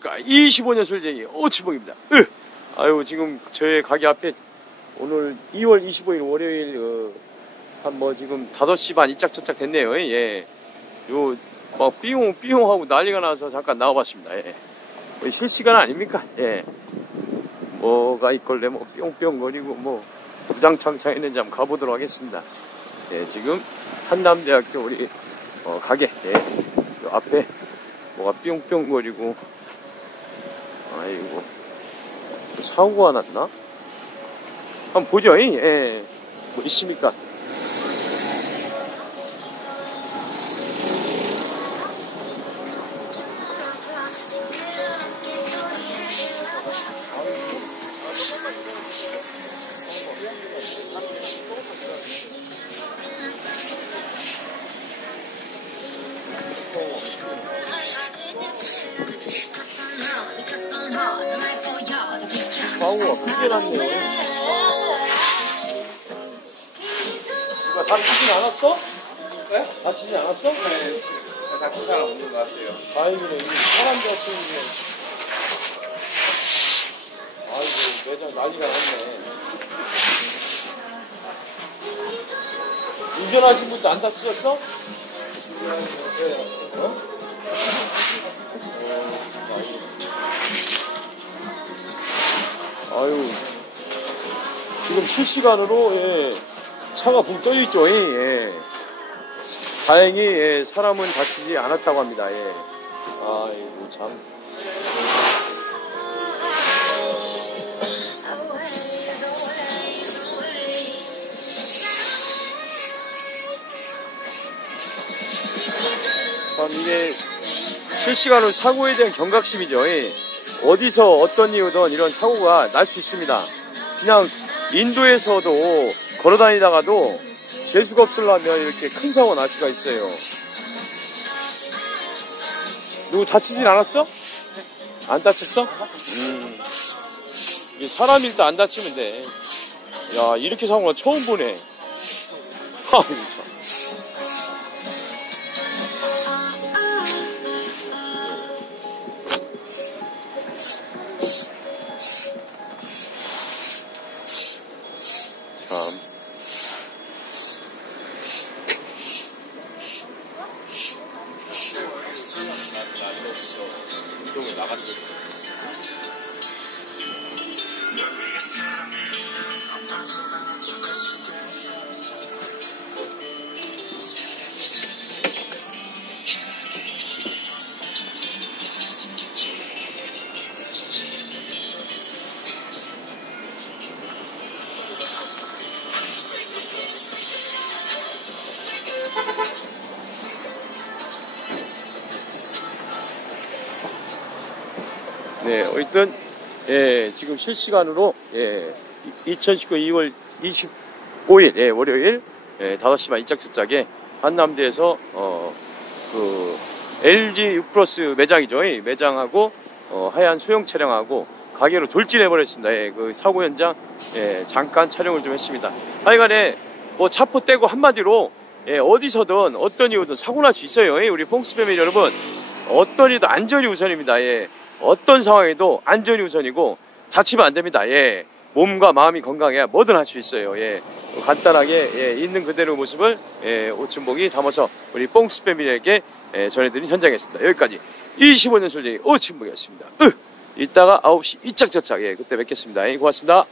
25년 술쟁이 오치봉입니다. 으! 아유 지금 저희 가게 앞에 오늘 2월 25일 월요일 어, 한뭐 지금 5시 반 이짝저짝 됐네요. 예. 요막 삐용 삐용 하고 난리가 나서 잠깐 나와봤습니다. 예. 뭐 실시간 아닙니까? 예. 뭐가 있걸래 뭐 뿅뿅 거리고 뭐 부장창창 있는지 한번 가보도록 하겠습니다. 예, 지금 한남대학교 우리 어, 가게 예. 요 앞에 뭐가 뿅뿅 거리고 아이고 사고가 났나? 한번 보죠. 예. 뭐 있습니까? 사고가 크게 났네요. 누가 다치진 않았어? 네? 다치진 않았어? 네, 다친 사람 없는 것 같아요. 다행이네. 이 사람 다치는 아이고 매장 난리가 났네. 운전하신 분도 안 다치셨어? 어? 어, 아유 지금 실시간으로 예, 차가 붕 떠 있죠. 예, 예. 다행히 예, 사람은 다치지 않았다고 합니다. 예. 아이고 참. 참 이게 실시간으로 사고에 대한 경각심이죠. 예. 어디서 어떤 이유든 이런 사고가 날 수 있습니다. 그냥 인도에서도 걸어 다니다가도 재수가 없으려면 이렇게 큰 사고 날 수가 있어요. 누구 다치진 않았어? 안 다쳤어? 음. 사람이 일단 안 다치면 돼. 야, 이렇게 사고가 처음 보네. 참. 운동을 나갔는데. 네, 어쨌든 예, 지금 실시간으로 예, 2019 2월 25일 예, 월요일 예, 5시 반 이짝저짝에 한남대에서 어, 그 LG U 플러스 매장이죠. 이 매장하고 어, 하얀 소형 차량하고 가게로 돌진해 버렸습니다. 예, 그 사고 현장 예, 잠깐 촬영을 좀 했습니다. 하여간에 뭐 차포 떼고 한마디로 예, 어디서든 어떤 이유든 사고 날 수 있어요. 예, 우리 퐁스 패밀리 여러분 어떤 이도 안전이 우선입니다. 예. 어떤 상황에도 안전이 우선이고 다치면 안 됩니다. 예. 몸과 마음이 건강해야 뭐든 할 수 있어요. 예. 간단하게 예, 있는 그대로 모습을 예, 오춘복이 담아서 우리 뽕스 패밀리에게 예, 전해드린 현장이었습니다. 여기까지 25년 솔직히 오춘복이었습니다. 으! 이따가 9시 이짝저짝 예, 그때 뵙겠습니다. 예, 고맙습니다.